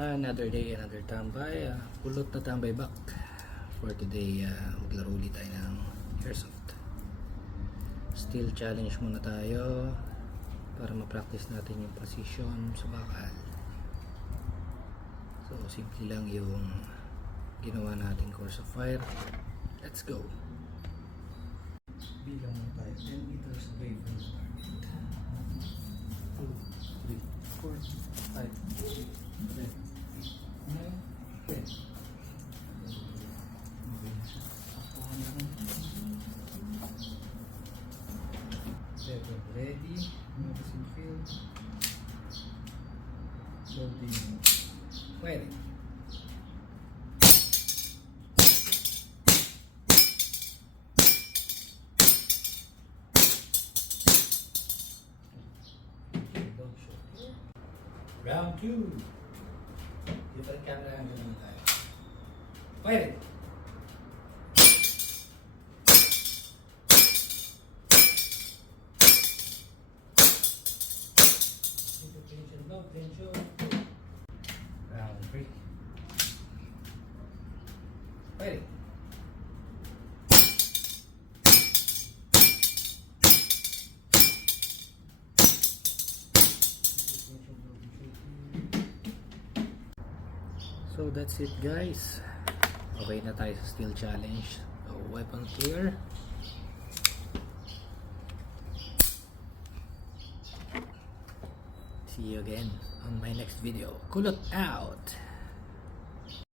Another day, another tambay. Pulot na tambay back. For today, maglaro ulit tayo ng airsoft. Still challenge muna tayo para ma-practice natin yung position sa bakal. So, simple lang yung ginawa natin course of fire. Let's go! Bilang muna tayo. 10 meters away from the target. 2, 3, 4, 5, 6, 7, 9, 10. Level ready. Magazine filled. Loading. Firing. Round 2. Different camera angle naman tayo. Fire it! Tension, low tension. Round 3. Fire it! So that's it guys. Okay na tayo sa steel challenge. So, weapon clear. See you again on my next video. Kulot out!